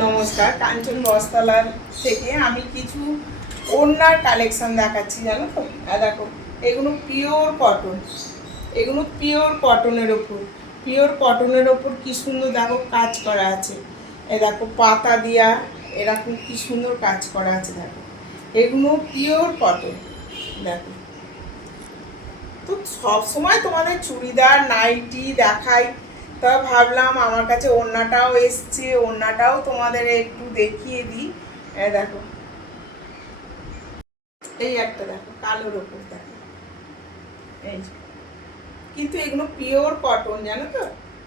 নমস্কার, কাঞ্চন বস্ত্রালয় থেকে আমি কিছু ওড়নার কালেকশন দেখাচ্ছি, জানো তো। দেখো, এগুলো পিওর কটন, এগুলো পিওর কটনের ওপর, পিওর কটনের ওপর কি সুন্দর দেখো কাজ করা আছে। দেখো পাতা দিয়া এরকম কি সুন্দর কাজ করা আছে। দেখো এগুলো পিওর কটন। দেখো, তো সবসময় তোমাদের চুড়িদার নাইটি দেখাই, তা ভাবলাম আমার কাছে ওড়নাটাও এসছে, ওড়নাটাও তোমাদের একটু দেখিয়ে দিই। দেখো, এই একটা দেখো কালোর ওপর, দেখো এই যে। কিন্তু এগুলো পিওর কটন, জানো তো,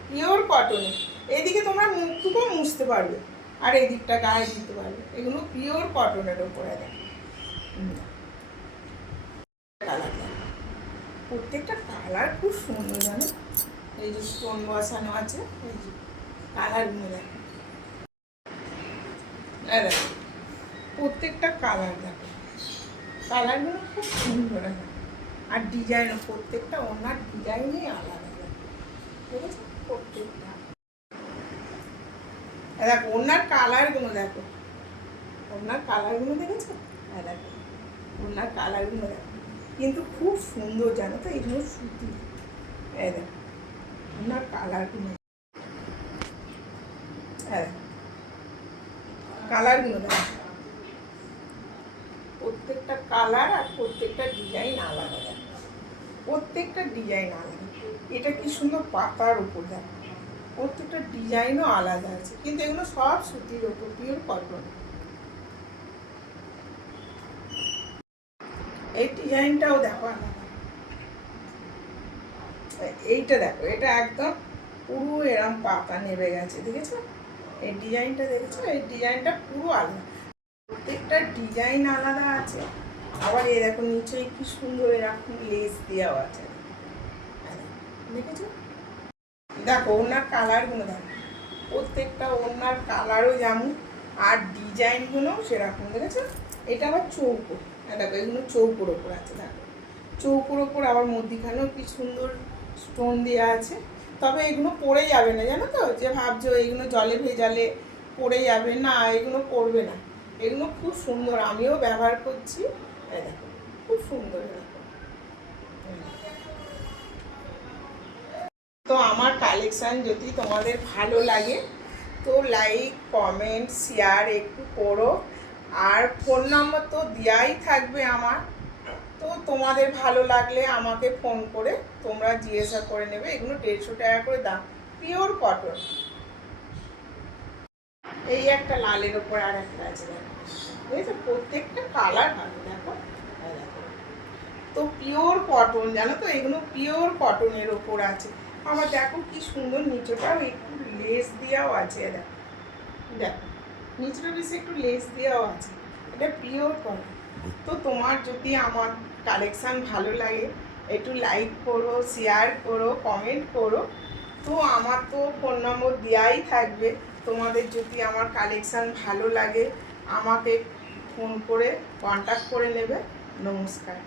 পিওর কটনে। এইদিকে তোমরা মুখটুকু মুছতে পারবে আর এই দিকটা গায়ে দিতে পারবে। এগুলো পিওর কটনের ওপরে। দেখো কালার, দেখো প্রত্যেকটা কালার খুব সুন্দর, জানো। এই যে স্টোন বসানো আছে, এই যে কালারগুলো দেখো। দেখো প্রত্যেকটা কালার, দেখো কালারগুলো খুব সুন্দর। আর ডিজাইনও প্রত্যেকটা ওনার ডিজাইনই আলাদা, ঠিক আছে প্রত্যেকটা। দেখো ওনার কালারগুলো, দেখো ওনার কালারগুলো দেখেছো। দেখো ওনার কালারগুলো দেখো, কিন্তু খুব সুন্দর, জানো তো। এগুলো সুতি। দেখো ওনার কালারগুলো, কালারগুলো দেখো। প্রত্যেকটা কালার আর প্রত্যেকটা ডিজাইন আলাদা, দেখো প্রত্যেকটা ডিজাইন আলাদা। এটা কি সুন্দর পাতার উপর, দেখো প্রত্যেকটা ডিজাইনও আলাদা আছে। কিন্তু এগুলো সব সুতির ওপর, পিওর কটন। এই ডিজাইনটাও দেখো আলাদা। এইটা দেখো, এটা একদম পুরো এরম পাতা নেমে গেছে, দেখেছো। এই ডিজাইনটা দেখেছো, এই ডিজাইনটা পুরো আলাদা। প্রত্যেকটা ডিজাইন আলাদা আছে। আবার এই দেখো নিচে কি সুন্দর এরকম লেস দেওয়া আছে, দেখেছো। দেখো ওনার কালারগুলো দেখো, প্রত্যেকটা ওনার কালারও যেমন আর ডিজাইনগুলো সেরকম, দেখেছো। এটা আবার চৌকো। দেখো এগুলো চৌকোর ওপর আছে। দেখো চৌকোর ওপর আবার মধ্যিখানেও কি সুন্দর স্টোন দেওয়া আছে। তবে এগুলো পড়ে যাবে না, জানো তো। যে ভাবছো এগুলো জলে ভেজালে পড়ে যাবে, না এগুলো পড়বে না। এগুলো খুব সুন্দর, আমিও ব্যবহার করছি। দেখো খুব সুন্দর। দেখো তো আমার কালেকশান যদি তোমাদের ভালো লাগে তো লাইক কমেন্ট শেয়ার একটু করো। আর ফোন নম্বর তো দেওয়াই থাকবে আমার। তো তোমাদের ভালো লাগলে আমাকে ফোন করে তোমরা জিজ্ঞাসা করে নেবে। এগুলো 150 টাকা করে দাম, পিওর কটন। এই একটা লালের ওপর আর একটা আছে, দেখো বুঝেছো। প্রত্যেকটা কালার ভালো, দেখো দেখো। তো পিওর কটন, জানো তো, এগুলো পিওর কটনের ওপর আছে। আমার দেখো কি সুন্দর নিচটাও একটু লেস দেওয়াও আছে। দেখো দেখো নিচটা বেশি একটু লেস দেওয়াও আছে। এটা পিওর কটন। তো তোমার যদি আমার কালেকশান ভালো লাগে একটু লাইক করো, শেয়ার করো, কমেন্ট করো। তো আমার তো ফোন নম্বর দেওয়াই থাকবে। তোমাদের যদি আমার কালেকশান ভালো লাগে আমাকে ফোন করে কন্ট্যাক্ট করে নেবে। নমস্কার।